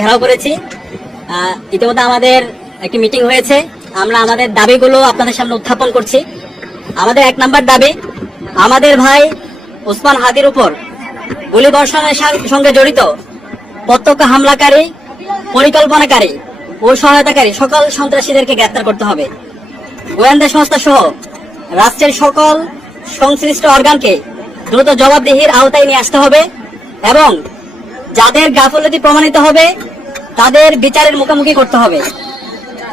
ঘেরাও করেছি। ইতিমধ্যে আমাদের একটি মিটিং হয়েছে। আমরা আমাদের দাবিগুলো আপনাদের সামনে উত্থাপন করছি। আমাদের 1 নম্বর দাবি, আমাদের ভাই ওসমান হাদির উপর গুলি বর্ষণের সঙ্গে জড়িত প্রত্যক্ষ হামলাকারী, পরিকল্পনাকারী ও সহায়তাকারী সকল সন্ত্রাসীদেরকে গ্রেফতার করতে হবে। গোয়েন্দা সংস্থা সহ রাষ্ট্রের সকল সংশ্লিষ্ট অর্গানকে দ্রুত জবাবদিহির আওতায় নিয়ে আসতে হবে এবং যাদের গাফলতি প্রমাণিত হবে তাদের বিচারের মুখোমুখি করতে হবে।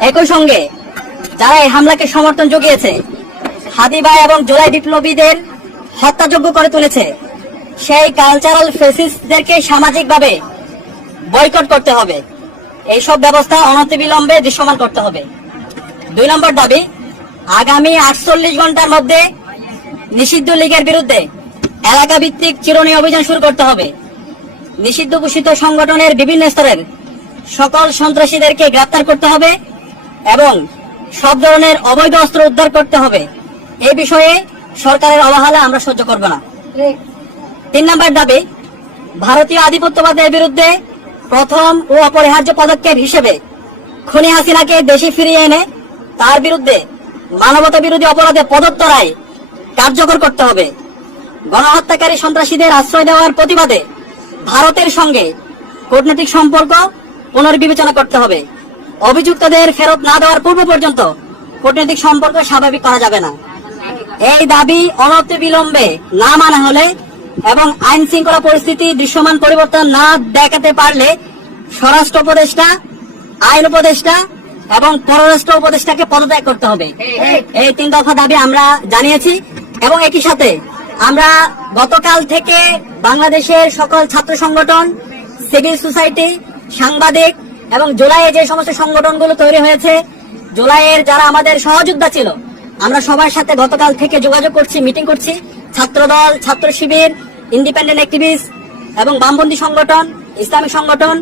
একই সঙ্গে যারা এই হামলাকে সমর্থন জুগিয়েছে, হাদি ভাই এবং জুলাই বিপ্লবীদের হত্যাযোগ্য করে তুলেছে, সেই কালচারাল ফেসিস্টদেরকে সামাজিকভাবে বয়কট করতে হবে। এইসব ব্যবস্থা অনতিবিলম্বে দৃশ্যমান করতে হবে। 2 নম্বর দাবি, আগামী 48 ঘন্টার মধ্যে নিষিদ্ধ লীগের বিরুদ্ধে এলাকা ভিত্তিক চিরুনি অভিযান শুরু করতে হবে। নিষিদ্ধ ঘোষিত সংগঠনের বিভিন্ন স্তরের সকল সন্ত্রাসীদেরকে গ্রেফতার করতে হবে এবং সব ধরনের অবৈধ অস্ত্র উদ্ধার করতে হবে। এই বিষয়ে সরকারের অবহেলা আমরা সহ্য করব না। 3 নম্বর দাবি, ভারতীয় আধিপত্যবাদের বিরুদ্ধে প্রথম ও অপরিহার্য পদক্ষেপ হিসেবে খুনি হাসিনাকে দেশে ফিরিয়ে এনে তার বিরুদ্ধে মানবতা বিরোধী অপরাধে প্রদত্ত রায় কার্যকর করতে হবে। গণহত্যাকারী সন্ত্রাসীদের আশ্রয় দেওয়ার প্রতিবাদে ভারতের সঙ্গে কূটনৈতিক সম্পর্ক পুনর্বিবেচনা করতে হবে। অভিযুক্তদের ফেরত না দেওয়ার পূর্ব পর্যন্ত কূটনৈতিক সম্পর্ক স্বাভাবিক করা যাবে না। এই দাবি অনতিবিলম্বে না মানা হলে এবং আইন শৃঙ্খলা পরিস্থিতি দৃশ্যমান পরিবর্তন না দেখাতে পারলে স্বরাষ্ট্র উপদেষ্টা, আইন উপদেষ্টা এবং পররাষ্ট্র উপদেষ্টাকে পদত্যাগ করতে হবে। এই 3 দফা দাবি আমরা জানিয়েছি এবং একই সাথে আমরা গতকাল থেকে বাংলাদেশের সকল ছাত্র সংগঠন, সিভিল সোসাইটি, সাংবাদিক এবং জুলাইয়ে যে সমস্ত সংগঠনগুলো তৈরি হয়েছে, জুলাইয়ের যারা আমাদের সহযোদ্ধা ছিল, আমরা সবার সাথে গতকাল থেকে যোগাযোগ করছি, মিটিং করছি। ছাত্রদল, ছাত্র শিবির, ইন্ডিপেন্ডেন্ট অ্যাক্টিভিস্ট এবং বামপন্থী সংগঠন, ইসলামিক সংগঠন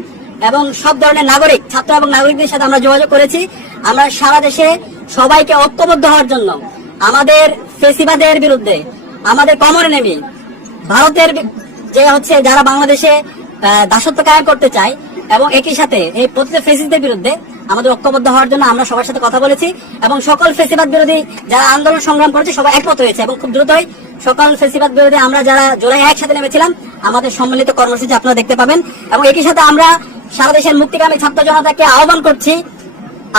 এবং সব ধরনের নাগরিক, ছাত্র এবং নাগরিকদের সাথে আমরা যোগাযোগ করেছি। আমরা সারা দেশে সবাইকে ঐক্যবদ্ধ হওয়ার জন্য আমাদের ফেসিবাদের বিরুদ্ধে, আমাদের কমরে নেমে ভারতের যে যারা বাংলাদেশে দাসত্ব কায়েম করতে চায় এবং একই সাথে এই প্রতিটা ফেসিস্টদের বিরুদ্ধে আমাদের ঐক্যবদ্ধ হওয়ার জন্য আমরা সবার সাথে কথা বলেছি এবং সকল ফেসিবাদ বিরোধী যারা আন্দোলন সংগ্রাম করেছে সবাই একমত হয়েছে এবং খুব দ্রুতই সকল ফেসিবাদ বিরোধী আমরা যারা জুলাই একসাথে নেমেছিলাম আমাদের সম্মিলিত কর্মসূচি আপনারা দেখতে পাবেন। এবং একই সাথে আমরা সারা দেশের মুক্তিকামী ছাত্র জনতাকে আহ্বান করছি,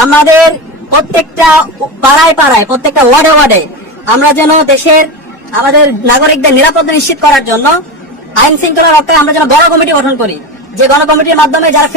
আমাদের প্রত্যেকটা পাড়ায় পাড়ায়, প্রত্যেকটা ওয়ার্ডে ওয়ার্ডে আমরা যেন দেশের আমাদের নাগরিকদের নিরাপত্তা নিশ্চিত করার জন্য আইন শৃঙ্খলা রক্ষায় আমরা যেন গণ কমিটি গঠন করি, যে গণ কমিটির মাধ্যমে যারা